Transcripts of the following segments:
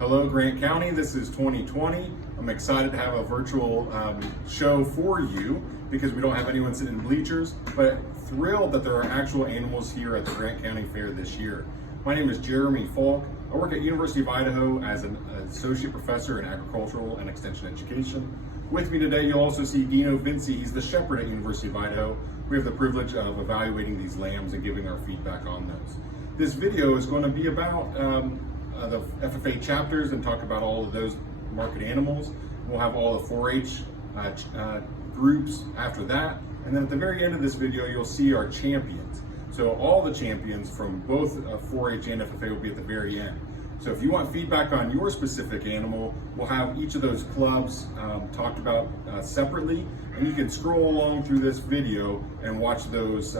Hello Grant County, this is 2020. I'm excited to have a virtual show for you because we don't have anyone sitting in bleachers, but thrilled that there are actual animals here at the Grant County Fair this year. My name is Jeremy Falk. I work at University of Idaho as an associate professor in agricultural and extension education. With me today, you'll also see Dino Vinci. He's the shepherd at University of Idaho. We have the privilege of evaluating these lambs and giving our feedback on those. This video is going to be about the FFA chapters and talk about all of those market animals. We'll have all the 4-H groups after that. And then at the very end of this video, you'll see our champions. So all the champions from both 4-H and FFA will be at the very end. So if you want feedback on your specific animal, we'll have each of those clubs talked about separately, and you can scroll along through this video and watch those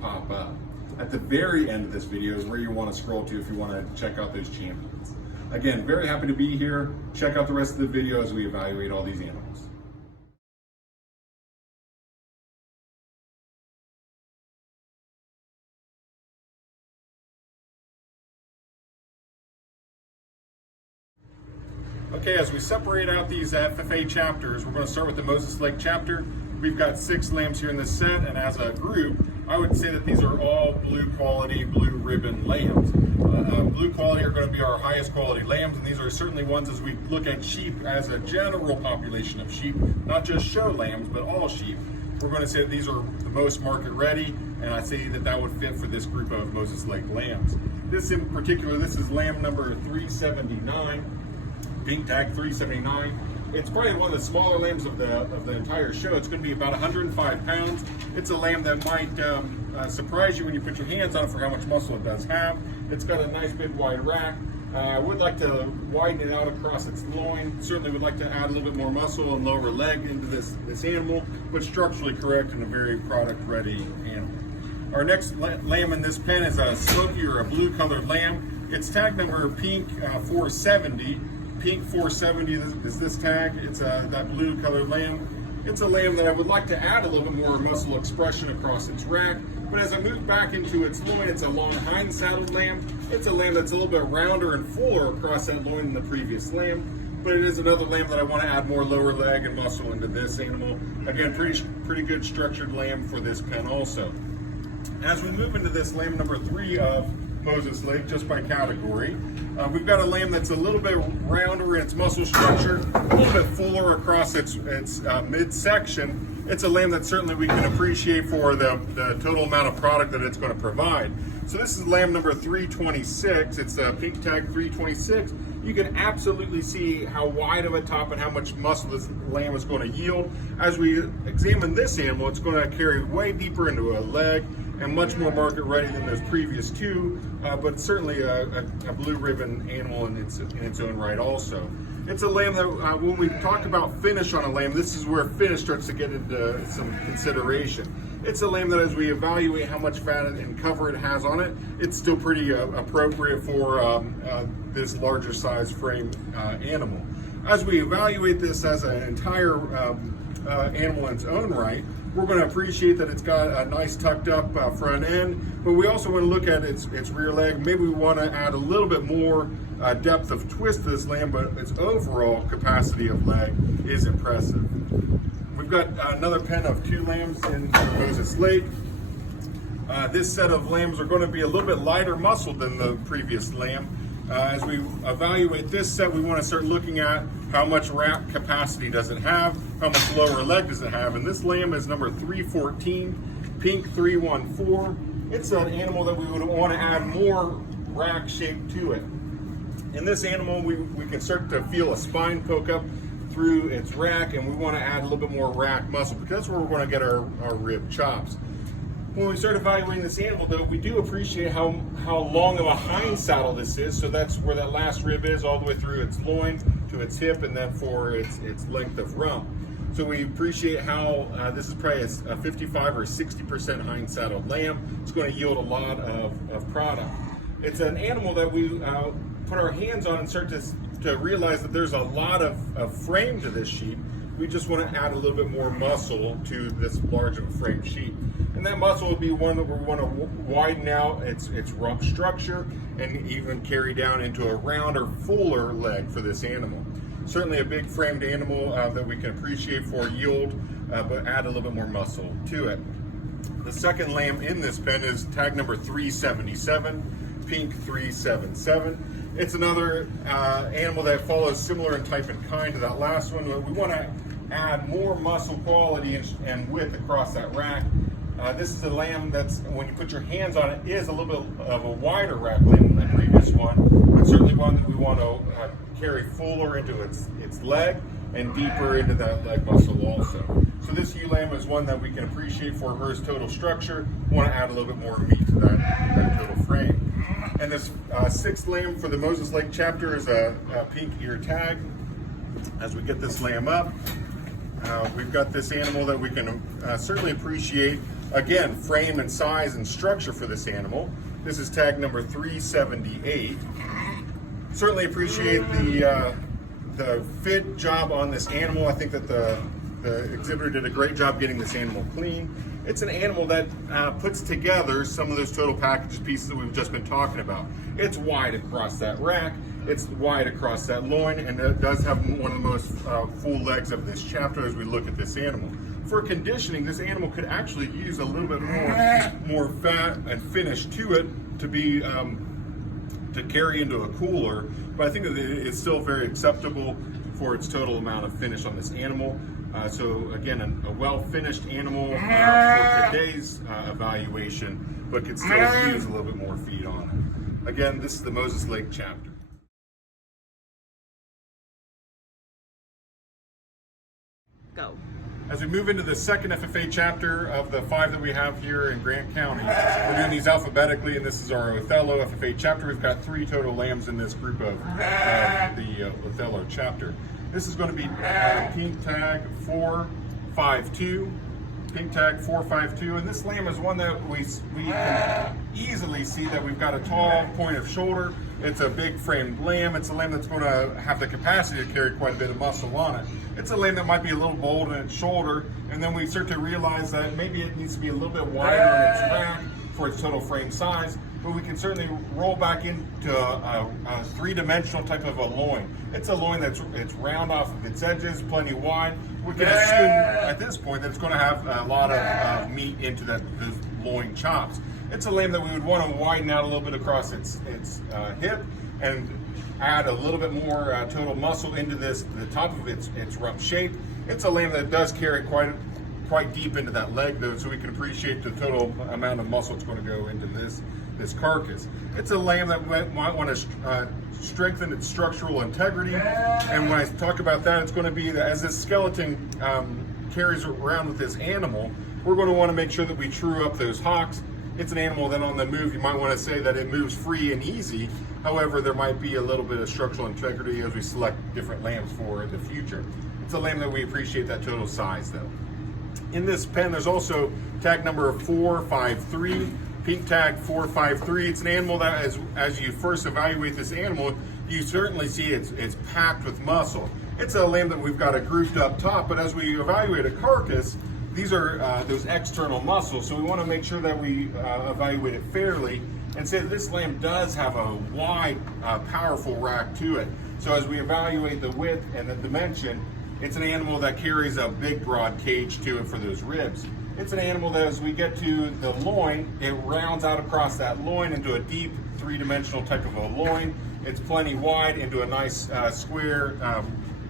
pop up. At the very end of this video is where you want to scroll to if you want to check out those champions. Again, very happy to be here. Check out the rest of the video as we evaluate all these animals. Okay, as we separate out these FFA chapters, we're going to start with the Moses Lake chapter. We've got 6 lambs here in this set, and as a group, I would say that these are all blue quality, blue ribbon lambs. Blue quality are going to be our highest quality lambs, and these are certainly ones as we look at sheep as a general population of sheep, not just show lambs, but all sheep. We're going to say that these are the most market ready, and I say that that would fit for this group of Moses Lake lambs. This in particular, this is lamb number 379, pink tag 379. It's probably one of the smaller lambs of the entire show. It's going to be about 105 pounds. It's a lamb that might surprise you when you put your hands on it for how much muscle it does have. It's got a nice big wide rack. I would like to widen it out across its loin. Certainly would like to add a little bit more muscle and lower leg into this animal, but structurally correct and a very product ready animal. Our next lamb in this pen is a smoky or a blue colored lamb. It's tag number pink 470. Pink 470 is this tag. It's that blue colored lamb. It's a lamb that I would like to add a little bit more muscle expression across its rack, but as I move back into its loin, it's a long hind saddled lamb. It's a lamb that's a little bit rounder and fuller across that loin than the previous lamb, but it is another lamb that I want to add more lower leg and muscle into this animal. Again, pretty good structured lamb for this pen also. As we move into this lamb number 3 of Moses Lake, just by category, we've got a lamb that's a little bit rounder in its muscle structure, a little bit fuller across its midsection. It's a lamb that certainly we can appreciate for the total amount of product that it's going to provide. So this is lamb number 326. It's a pink tag 326. You can absolutely see how wide of a top and how much muscle this lamb is going to yield. As we examine this animal, it's going to carry way deeper into a leg and much more market ready than those previous 2, but certainly a blue ribbon animal in its own right also. It's a lamb that when we talk about finish on a lamb, this is where finish starts to get into some consideration. It's a lamb that as we evaluate how much fat and cover it has on it, it's still pretty appropriate for this larger size frame animal. As we evaluate this as an entire animal in its own right, we're going to appreciate that it's got a nice tucked up front end, but we also want to look at its rear leg. Maybe we want to add a little bit more depth of twist to this lamb, but its overall capacity of leg is impressive. We've got another pen of 2 lambs in Moses Lake. This set of lambs are going to be a little bit lighter muscled than the previous lamb. As we evaluate this set, we want to start looking at how much rack capacity does it have, how much lower leg does it have, and this lamb is number 314, pink 314. It's an animal that we would want to add more rack shape to it. In this animal, we can start to feel a spine poke up through its rack, and we want to add a little bit more rack muscle because that's where we're going to get our rib chops. When we start evaluating this animal, though, we do appreciate how long of a hind saddle this is. So that's where that last rib is, all the way through its loin to its hip, and then for its length of rump. So we appreciate how this is probably a 55 or 60% hind saddled lamb. It's going to yield a lot of product. It's an animal that we put our hands on and start to realize that there's a lot of frame to this sheep. we just want to add a little bit more muscle to this large of a frame sheep. And that muscle would be one that we want to widen out its rump structure and even carry down into a rounder, fuller leg for this animal. Certainly a big framed animal that we can appreciate for yield, but add a little bit more muscle to it. The second lamb in this pen is tag number 377, pink 377. It's another animal that follows similar in type and kind to that last one. We want to add more muscle quality and width across that rack. This is a lamb that's, when you put your hands on it, is a little bit of a wider rack lamb than the previous one, but certainly one that we want to carry fuller into its leg and deeper into that leg muscle also. So this ewe lamb is one that we can appreciate for her total structure. We want to add a little bit more meat to that total frame. And this sixth lamb for the Moses Lake chapter is a pink ear tag. As we get this lamb up, we've got this animal that we can certainly appreciate. Again, frame and size and structure for this animal. This is tag number 378. Certainly appreciate the fit job on this animal. I think that the exhibitor did a great job getting this animal clean. It's an animal that puts together some of those total package pieces that we've just been talking about. It's wide across that rack, it's wide across that loin, and it does have one of the most full legs of this chapter as we look at this animal. For conditioning, this animal could actually use a little bit more fat and finish to it to be to carry into a cooler, but I think that it's still very acceptable for its total amount of finish on this animal. So again, a well-finished animal for today's evaluation, but could still use a little bit more feed on it. Again, this is the Moses Lake chapter. Go. As we move into the second FFA chapter of the 5 that we have here in Grant County, we're doing these alphabetically, and this is our Othello FFA chapter. We've got 3 total lambs in this group of the Othello chapter. This is going to be pink tag 452, pink tag 452, and this lamb is one that we can easily see that we've got a tall point of shoulder. It's a big framed lamb. It's a lamb that's going to have the capacity to carry quite a bit of muscle on it. It's a lamb that might be a little bold in its shoulder, and then we start to realize that maybe it needs to be a little bit wider in its back for its total frame size, but we can certainly roll back into a three-dimensional type of a loin. It's a loin that's round off of its edges, plenty wide. We can assume at this point that it's going to have a lot of meat into those loin chops. It's a lamb that we would want to widen out a little bit across its hip and add a little bit more total muscle into the top of its rump shape. It's a lamb that does carry quite deep into that leg though, so we can appreciate the total amount of muscle that's going to go into this carcass. It's a lamb that might want to strengthen its structural integrity, and when I talk about that, it's going to be that as this skeleton carries around with this animal, we're going to want to make sure that we true up those hocks. It's an animal that on the move, you might want to say that it moves free and easy. However, there might be a little bit of structural integrity as we select different lambs for the future. It's a lamb that we appreciate that total size though. In this pen, there's also tag number 453, pink tag 453. It's an animal that as you first evaluate this animal, you certainly see it's packed with muscle. It's a lamb that we've got a grouped up top, but as we evaluate a carcass, these are those external muscles, so we want to make sure that we evaluate it fairly and say that this lamb does have a wide, powerful rack to it. So as we evaluate the width and the dimension, it's an animal that carries a big, broad cage to it for those ribs. It's an animal that as we get to the loin, it rounds out across that loin into a deep, three-dimensional type of a loin. It's plenty wide into a nice square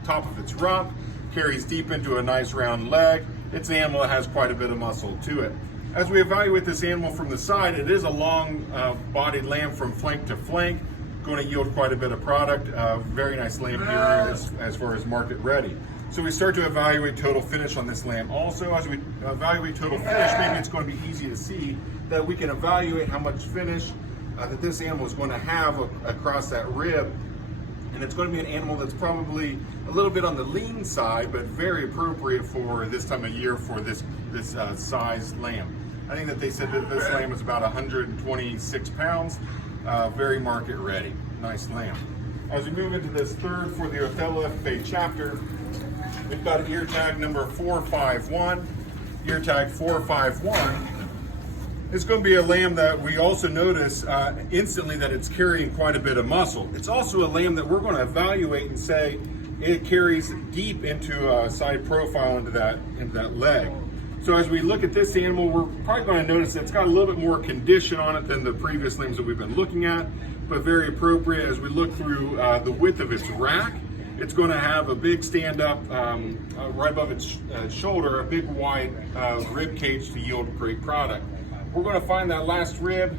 top of its rump, carries deep into a nice round leg. It's an animal that has quite a bit of muscle to it. As we evaluate this animal from the side, it is a long bodied lamb from flank to flank, going to yield quite a bit of product. Very nice lamb here as far as market ready. So we start to evaluate total finish on this lamb. Also, as we evaluate total finish, maybe it's going to be easy to see that we can evaluate how much finish that this animal is going to have across that rib. And it's going to be an animal that's probably a little bit on the lean side, but very appropriate for this time of year for this size lamb. I think that they said that this lamb is about 126 pounds, very market ready. Nice lamb. As we move into this third for the Othello FFA chapter, We've got ear tag number 451. Ear tag 451 is going to be a lamb that we also notice instantly that it's carrying quite a bit of muscle. It's also a lamb that we're going to evaluate and say it carries deep into a side profile into that leg. So as we look at this animal, we're probably going to notice that it's got a little bit more condition on it than the previous lambs that we've been looking at, but very appropriate as we look through the width of its rack. It's going to have a big stand up right above its shoulder, a big wide rib cage to yield great product. We're going to find that last rib.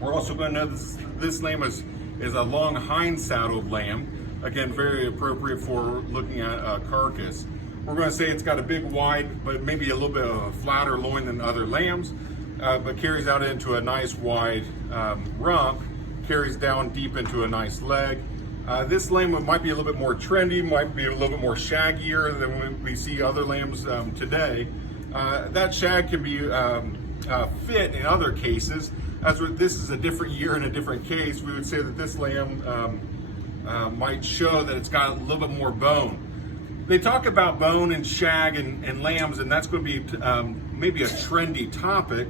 We're also going to know this lamb is a long hind saddled lamb. Again, very appropriate for looking at a carcass. We're going to say it's got a big wide, but maybe a little bit of a flatter loin than other lambs, but carries out into a nice wide rump, carries down deep into a nice leg. This lamb might be a little bit more trendy, might be a little bit more shaggier than we see other lambs today. That shag can be fit in other cases. As this is a different year and a different case, we would say that this lamb might show that it's got a little bit more bone. They talk about bone and shag and lambs, and that's going to be maybe a trendy topic,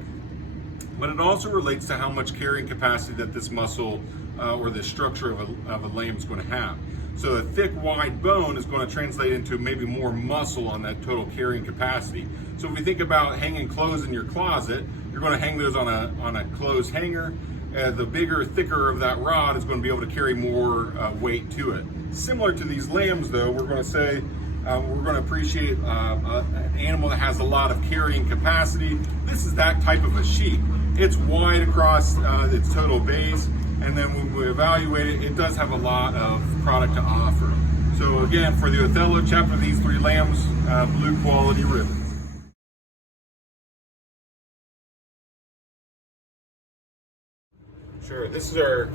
but it also relates to how much carrying capacity that this muscle or the structure of a lamb is going to have. So a thick, wide bone is going to translate into maybe more muscle on that total carrying capacity. So if you think about hanging clothes in your closet, you're going to hang those on a clothes hanger. The bigger, thicker of that rod is going to be able to carry more weight to it. Similar to these lambs, though, we're going to say we're going to appreciate an animal that has a lot of carrying capacity. This is that type of a sheep. It's wide across its total base, and then when we evaluate it, it does have a lot of product to offer. So again, for the Othello chapter, these three lambs, blue quality ribbons. Sure, this is our,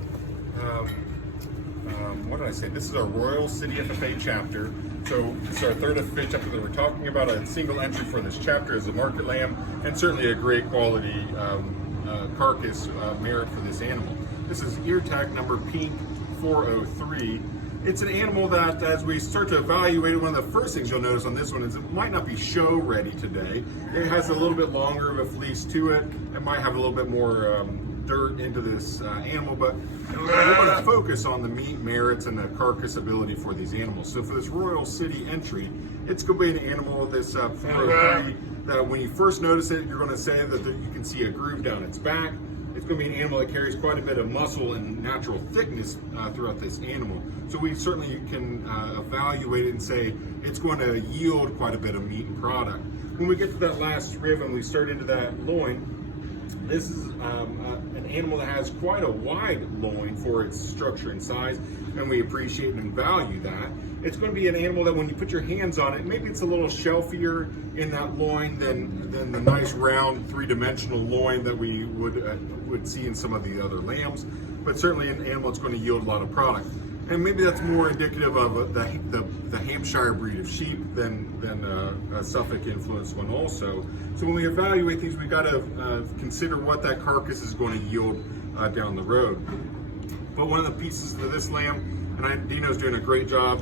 what did I say? This is our Royal City FFA chapter. So this is our third FFA chapter that we're talking about. A single entry for this chapter is a market lamb, and certainly a great quality carcass merit for this animal. This is ear tag number Pink 403. It's an animal that, as we start to evaluate it, one of the first things you'll notice on this one is it might not be show ready today. It has a little bit longer of a fleece to it. It might have a little bit more dirt into this animal, but we're going to focus on the meat merits and the carcass ability for these animals. So for this Royal City entry, it's going to be an animal, this 403, that when you first notice it, you're going to say that you can see a groove down its back. It's going to be an animal that carries quite a bit of muscle and natural thickness throughout this animal. So we certainly can evaluate it and say it's going to yield quite a bit of meat and product. When we get to that last rib and we start into that loin, this is an animal that has quite a wide loin for its structure and size, and we appreciate and value that. It's going to be an animal that when you put your hands on it, maybe it's a little shelfier in that loin than the nice round three-dimensional loin that we would see in some of the other lambs, but certainly an animal that's going to yield a lot of product. And maybe that's more indicative of the Hampshire breed of sheep than a Suffolk influenced one also. So when we evaluate these, we've got to consider what that carcass is going to yield down the road. But one of the pieces of this lamb, and Dino's doing a great job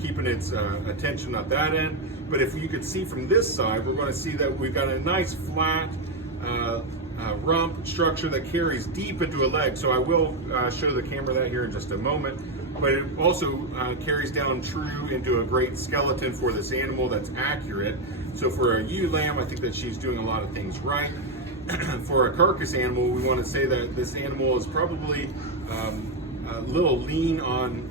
keeping its attention at that end, but if you could see from this side, we're going to see that we've got a nice flat rump structure that carries deep into a leg. So I will show the camera that here in just a moment. But it also carries down true into a great skeleton for this animal that's accurate. So for a ewe lamb, I think that she's doing a lot of things right. For a carcass animal, we want to say that this animal is probably a little lean on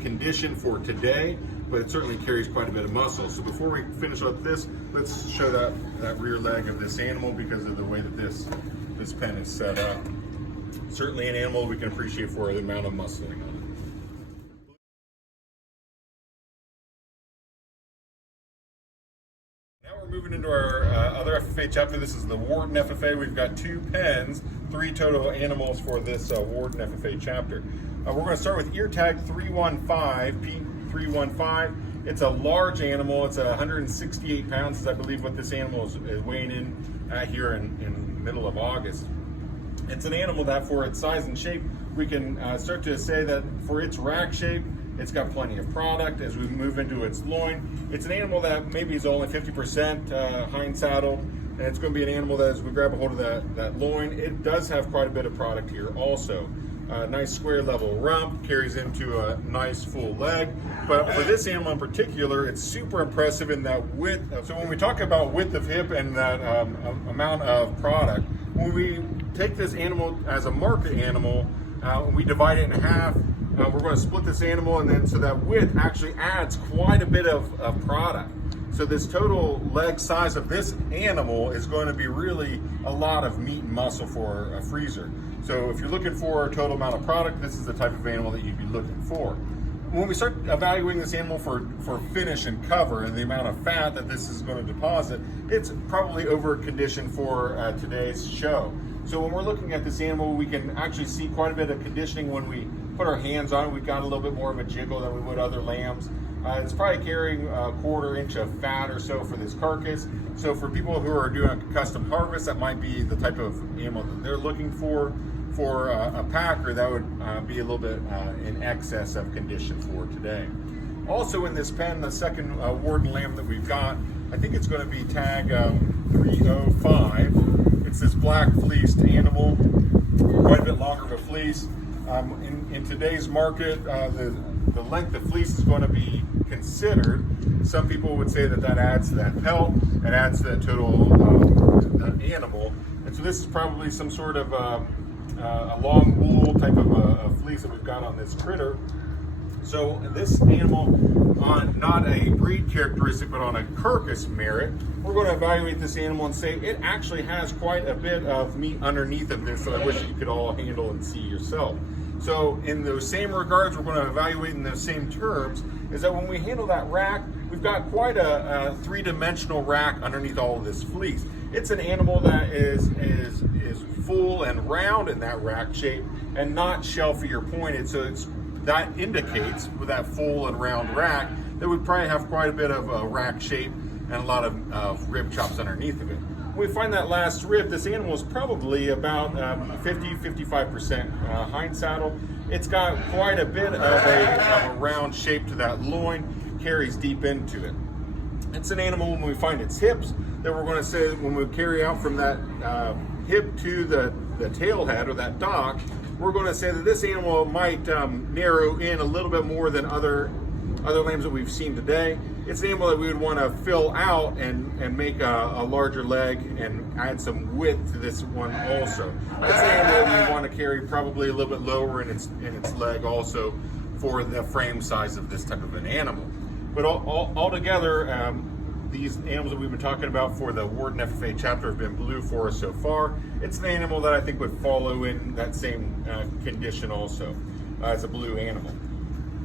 condition for today, but it certainly carries quite a bit of muscle. So before we finish up this, let's show that rear leg of this animal because of the way that this pen is set up. Certainly an animal we can appreciate for the amount of muscling on it. Moving into our other FFA chapter. This is the Wharton FFA. We've got two pens, 3 total animals for this Wharton FFA chapter. We're going to start with ear tag 315, P315. It's a large animal. It's 168 pounds, is I believe what this animal is weighing in here in the middle of August. It's an animal that for its size and shape, we can start to say that for its rack shape, it's got plenty of product. As we move into its loin, it's an animal that maybe is only 50% hind saddled, and it's going to be an animal that as we grab a hold of that loin, it does have quite a bit of product here also. Nice square level rump, carries into a nice full leg. But for this animal in particular, it's super impressive in that width. So when we talk about width of hip and that amount of product, when we take this animal as a market animal, we divide it in half. We're going to split this animal, and then so that width actually adds quite a bit of product. So this total leg size of this animal is going to be really a lot of meat and muscle for a freezer. So if you're looking for a total amount of product, this is the type of animal that you'd be looking for. When we start evaluating this animal for finish and cover and the amount of fat that this is going to deposit, it's probably over conditioned for today's show. So when we're looking at this animal, we can actually see quite a bit of conditioning when we put our hands on it. We've got a little bit more of a jiggle than we would other lambs. It's probably carrying a 1/4 inch of fat or so for this carcass. So for people who are doing a custom harvest, that might be the type of animal that they're looking for. For a packer, that would be a little bit in excess of condition for today. Also in this pen, the second Wharton lamb that we've got, I think it's going to be tag 305. It's this black fleeced animal, quite a bit longer of a fleece. In today's market, the length of fleece is going to be considered. Some people would say that adds to that pelt, it adds to that total animal. And so this is probably some sort of a long wool type of a fleece that we've got on this critter. So this animal, on not a breed characteristic, but on a carcass merit, we're going to evaluate this animal and say it actually has quite a bit of meat underneath of this that I wish you could all handle and see yourself. So in those same regards, we're going to evaluate in those same terms, is that when we handle that rack, we've got quite a three-dimensional rack underneath all of this fleece. It's an animal that is full and round in that rack shape and not shelfy or pointed. So that indicates with that full and round rack that we probably have quite a bit of a rack shape and a lot of rib chops underneath of it. When we find that last rib, this animal is probably about 50-55% hind saddle. It's got quite a bit of a round shape to that loin, carries deep into it. It's an animal, when we find its hips, that we're going to say when we carry out from that hip to the tail head or that dock, we're going to say that this animal might narrow in a little bit more than other lambs that we've seen today. It's an animal that we would want to fill out and make a larger leg and add some width to this one also. It's an animal that we want to carry probably a little bit lower in its leg also for the frame size of this type of an animal. But altogether, these animals that we've been talking about for the Wharton FFA chapter have been blue for us so far. It's an animal that I think would follow in that same condition also as a blue animal.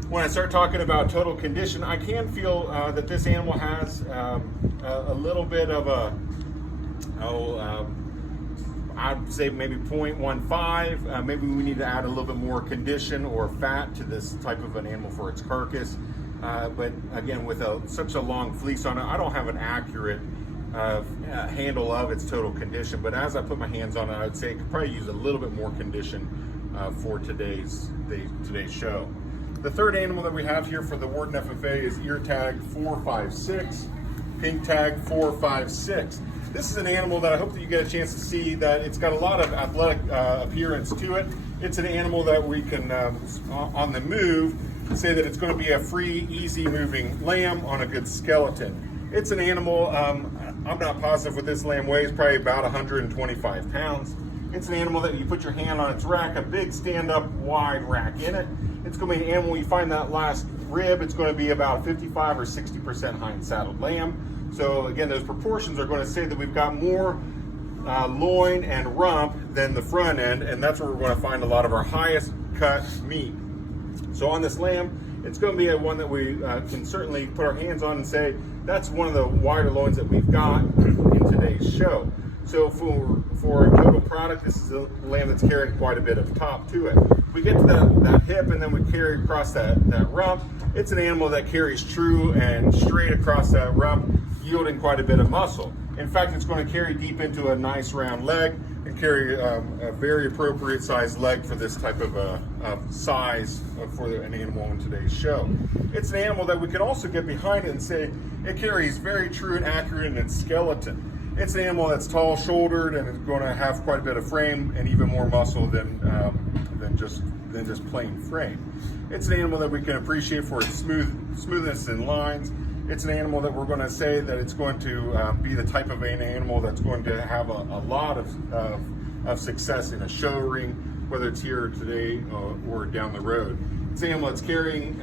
When I start talking about total condition, I can feel that this animal has a little bit of I'd say maybe 0.15. Maybe we need to add a little bit more condition or fat to this type of an animal for its carcass. But again, with such a long fleece on it, I don't have an accurate handle of its total condition. But as I put my hands on it, I'd say it could probably use a little bit more condition for today's show. The third animal that we have here for the Wharton FFA is ear tag 456, pink tag 456. This is an animal that I hope that you get a chance to see, that it's got a lot of athletic appearance to it. It's an animal that we can, on the move, say that it's going to be a free, easy moving lamb on a good skeleton. It's an animal, I'm not positive what this lamb weighs, probably about 125 pounds. It's an animal that you put your hand on its rack, a big stand-up wide rack in it. It's going to be an animal, you find that last rib, it's going to be about 55 or 60% hind saddled lamb. So again, those proportions are going to say that we've got more loin and rump than the front end, and that's where we're going to find a lot of our highest cut meat. So on this lamb, it's going to be a one that we can certainly put our hands on and say that's one of the wider loins that we've got in today's show. So for a total product, this is a lamb that's carrying quite a bit of top to it. We get to that hip and then we carry across that rump. It's an animal that carries true and straight across that rump, yielding quite a bit of muscle. In fact, it's going to carry deep into a nice round leg and carry a very appropriate sized leg for this type of size for an animal in today's show. It's an animal that we can also get behind it and say it carries very true and accurate in its skeleton. It's an animal that's tall shouldered and is going to have quite a bit of frame and even more muscle than just plain frame. It's an animal that we can appreciate for its smoothness and lines. It's an animal that we're going to say that it's going to be the type of an animal that's going to have a lot of success in a show ring, whether it's here today or down the road. It's an animal that's carrying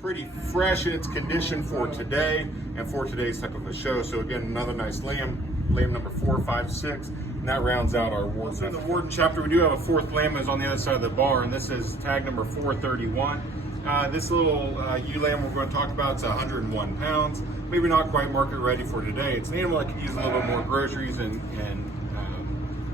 pretty fresh in its condition for today and for today's type of a show. So again, another nice lamb number 4, 5, 6, and that rounds out our Wharton. So in the Wharton chapter, we do have a fourth lamb that's on the other side of the bar, and this is tag number 431. This little ewe lamb we're going to talk about is 101 pounds. Maybe not quite market ready for today. It's an animal that can use a little bit more groceries and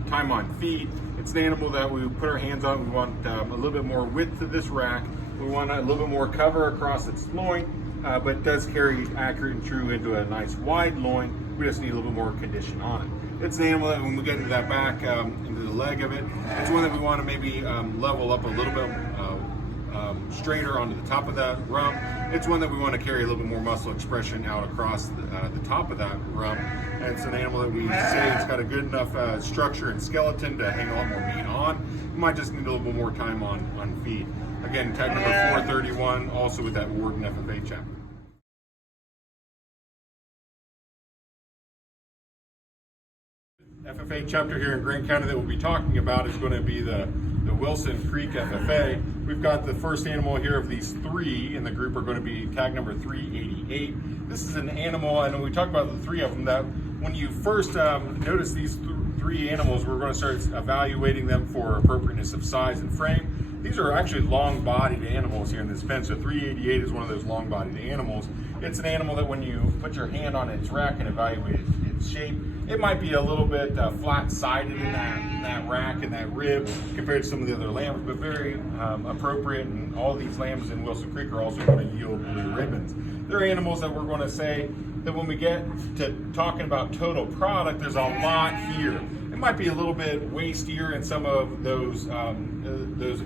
time on feed. It's an animal that we put our hands on. We want a little bit more width to this rack. We want a little bit more cover across its loin, but it does carry accurate and true into a nice wide loin. We just need a little bit more condition on it. It's an animal that when we get into that back, into the leg of it, it's one that we want to maybe level up a little bit straighter onto the top of that rump. It's one that we want to carry a little bit more muscle expression out across the top of that rump. And it's an animal that we say it's got a good enough structure and skeleton to hang a lot more meat on. You might just need a little bit more time on feed. Again, tag number 431, also with that Wharton FFA chapter. FFA chapter here in Grant County that we'll be talking about is going to be the Wilson Creek FFA. We've got the first animal here of these 3 in the group are going to be tag number 388. This is an animal, and when we talk about the 3 of them, that when you first notice these 3 animals, we're going to start evaluating them for appropriateness of size and frame. These are actually long-bodied animals here in this pen, so 388 is one of those long-bodied animals. It's an animal that when you put your hand on its rack and evaluate its shape, it might be a little bit flat-sided in that rack and that rib compared to some of the other lambs, but very appropriate. And all these lambs in Wilson Creek are also going to yield blue ribbons. They're animals that we're going to say that when we get to talking about total product, there's a lot here. It might be a little bit wastier in some of those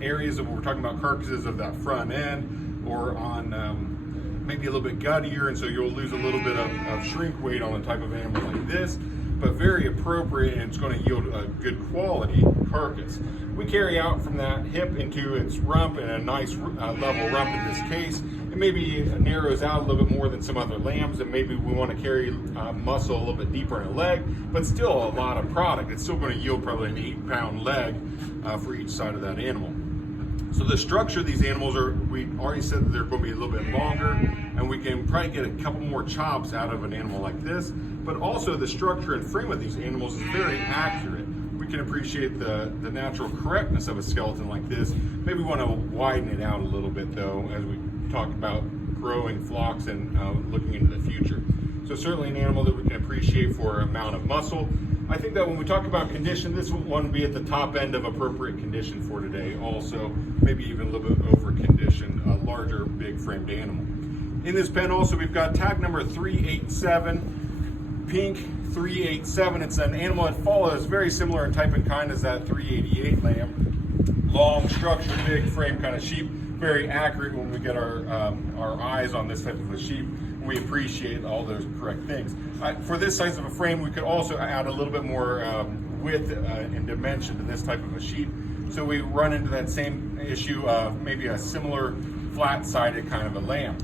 areas that we're talking about carcasses of that front end, or on maybe a little bit guttier, and so you'll lose a little bit of shrink weight on a type of animal like this, but very appropriate, and it's going to yield a good quality carcass. We carry out from that hip into its rump, and a nice level rump in this case. It maybe narrows out a little bit more than some other lambs, and maybe we want to carry muscle a little bit deeper in a leg, but still a lot of product. It's still going to yield probably an 8-pound leg for each side of that animal. So the structure of these animals we already said that they're going to be a little bit longer, and we can probably get a couple more chops out of an animal like this, but also the structure and frame of these animals is very accurate. We can appreciate the natural correctness of a skeleton like this. Maybe we want to widen it out a little bit though, as we talk about growing flocks and looking into the future. So certainly an animal that we can appreciate for amount of muscle. I think that when we talk about condition, this one would be at the top end of appropriate condition for today. Also, maybe even a little bit over condition, a larger, big framed animal. In this pen also, we've got tag number 387, pink 387. It's an animal that follows very similar in type and kind as that 388 lamb. Long, structured, big frame kind of sheep. Very accurate when we get our eyes on this type of a sheep. We appreciate all those correct things. For this size of a frame, we could also add a little bit more width and dimension to this type of a sheep. So we run into that same issue of maybe a similar flat-sided kind of a lamb.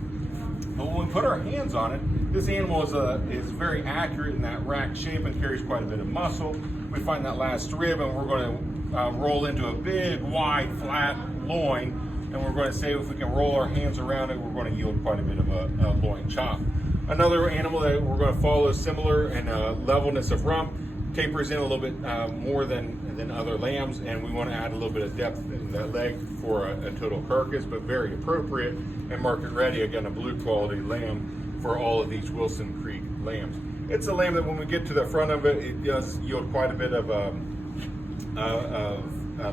But when we put our hands on it, this animal is very accurate in that rack shape and carries quite a bit of muscle. We find that last rib, and we're going to roll into a big, wide, flat loin. And we're going to say if we can roll our hands around it, we're going to yield quite a bit of a loin chop. Another animal that we're going to follow similar in levelness of rump, tapers in a little bit more than other lambs, and we want to add a little bit of depth in that leg for a total carcass, but very appropriate and market ready. Again, a blue quality lamb for all of these Wilson Creek lambs. It's a lamb that when we get to the front of it, it does yield quite a bit of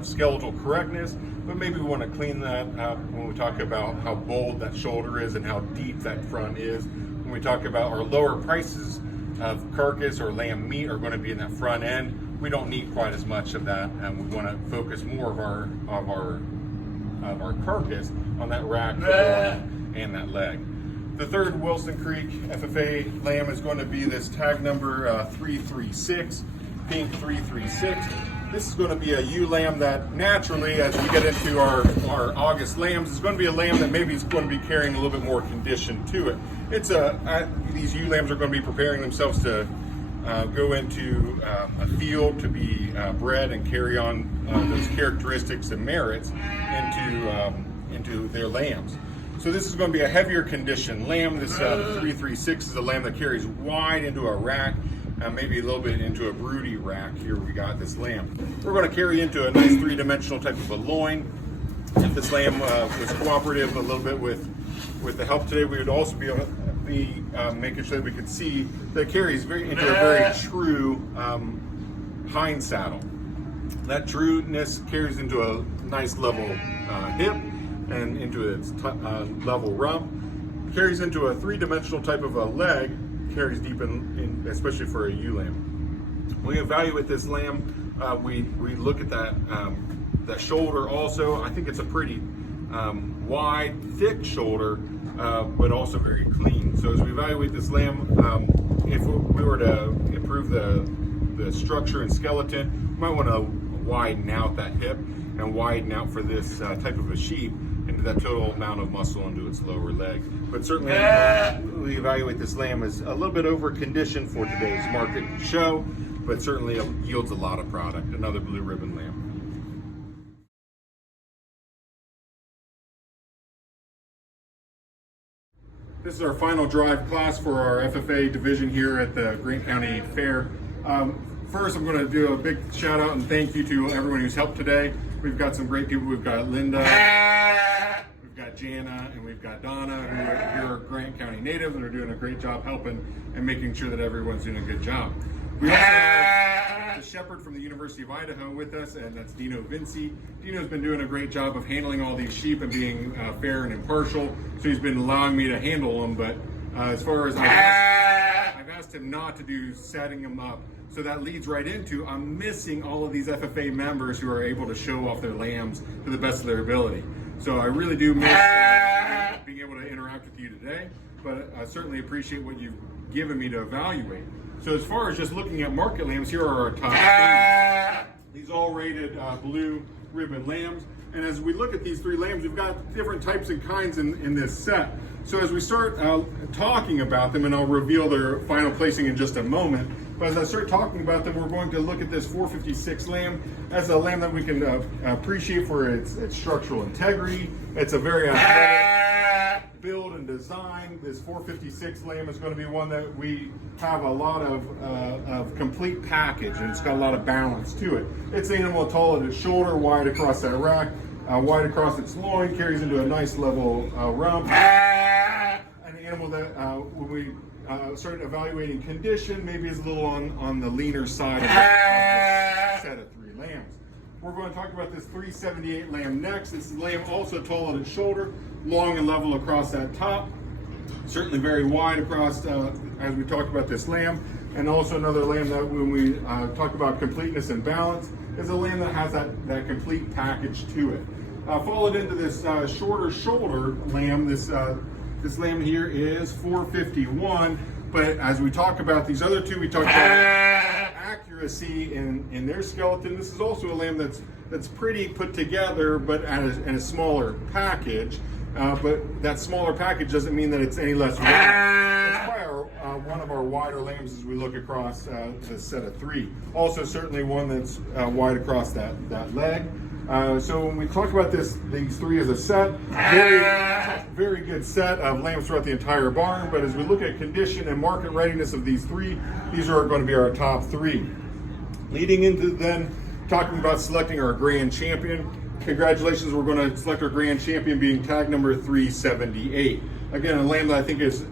skeletal correctness, but maybe we want to clean that up when we talk about how bold that shoulder is and how deep that front is. When we talk about our lower prices of carcass or lamb meat are going to be in that front end. We don't need quite as much of that, and we want to focus more of our carcass on that rack and that leg. The third Wilson Creek FFA lamb is going to be this tag number 336, pink 336. This is going to be a ewe lamb that naturally, as we get into our August lambs, is going to be a lamb that maybe is going to be carrying a little bit more condition to it. These ewe lambs are going to be preparing themselves to go into a field to be bred and carry on those characteristics and merits into their lambs. So this is going to be a heavier condition lamb. This 336 is a lamb that carries wide into a rack, maybe a little bit into a broody rack. Here we got this lamb. We're going to carry into a nice three-dimensional type of a loin. If this lamb was cooperative a little bit with the help today, we would also be making sure that we could see that it carries into a very true hind saddle. That trueness carries into a nice level hip and into its level rump. Carries into a three-dimensional type of a leg. Carries deep in especially for a ewe lamb. When we evaluate this lamb, we look at that shoulder also. I think it's a pretty wide, thick shoulder, but also very clean. So as we evaluate this lamb, if we were to improve the structure and skeleton, we might want to widen out that hip and widen out for this type of a sheep into that total amount of muscle into its lower leg. But certainly we evaluate this lamb as a little bit over conditioned for today's market show, but certainly yields a lot of product. Another blue ribbon lamb. This is our final drive class for our FFA division here at the Grant County Fair. First, I'm going to do a big shout out and thank you to everyone who's helped today. We've got some great people. We've got Linda, we've got Jana, and we've got Donna, who are Grant County natives and are doing a great job helping and making sure that everyone's doing a good job. We also have the shepherd from the University of Idaho with us, and that's Dino Vinci. Dino's been doing a great job of handling all these sheep and being fair and impartial, so he's been allowing me to handle them, but as far as I've asked him not to do setting them up. So that leads right into, I'm missing all of these FFA members who are able to show off their lambs to the best of their ability. So I really do miss being able to interact with you today, but I certainly appreciate what you've given me to evaluate. So as far as just looking at market lambs, here are our top 3. These all rated blue ribbon lambs. And as we look at these 3 lambs, we've got different types and kinds in this set. So as we start talking about them, and I'll reveal their final placing in just a moment, but as I start talking about them, we're going to look at this 456 lamb as a lamb that we can appreciate for its structural integrity. It's a very athletic build and design. This 456 lamb is going to be one that we have a lot of complete package, and it's got a lot of balance to it. It's an animal tall at its shoulder, wide across that rack, wide across its loin, carries into a nice level rump. An animal that when we start evaluating condition, maybe is a little on the leaner side of this set of 3 lambs. We're going to talk about this 378 lamb next. This lamb also tall at its shoulder, long and level across that top. Certainly very wide across as we talk about this lamb. And also another lamb that when we talk about completeness and balance is a lamb that has that complete package to it. Followed into this shorter shoulder lamb, this lamb here is 451, but as we talk about these other 2, we talk about accuracy in their skeleton. This is also a lamb that's pretty put together, but in a smaller package. But that smaller package doesn't mean that it's any less wide. That's why one of our wider lambs as we look across the set of 3. Also certainly one that's wide across that leg. So when we talk about these 3 as a set, very good set of lambs throughout the entire barn. But as we look at condition and market readiness of these 3, these are going to be our top 3. Leading into then talking about selecting our grand champion. Congratulations, we're going to select our grand champion being tag number 378. Again, a lamb that I think is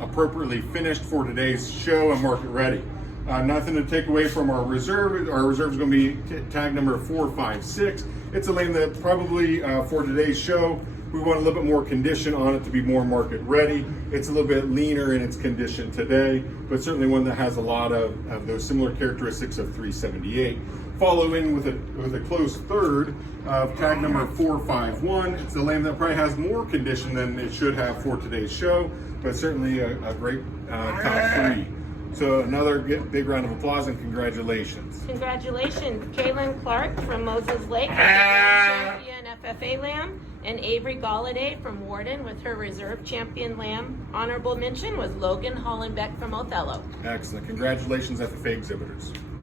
appropriately finished for today's show and market ready. Nothing to take away from our reserve. Our reserve is going to be tag number 456. It's a lamb that probably for today's show, we want a little bit more condition on it to be more market ready. It's a little bit leaner in its condition today, but certainly one that has a lot of those similar characteristics of 378. Follow in with a close third of tag number 451. It's a lamb that probably has more condition than it should have for today's show, but certainly a great top three. So another big round of applause and congratulations. Congratulations, Kaylin Clark from Moses Lake with the Grand Champion FFA Lamb, and Avery Galladay from Wharton with her Reserve Champion Lamb. Honorable mention was Logan Hollenbeck from Othello. Excellent. Congratulations, FFA exhibitors.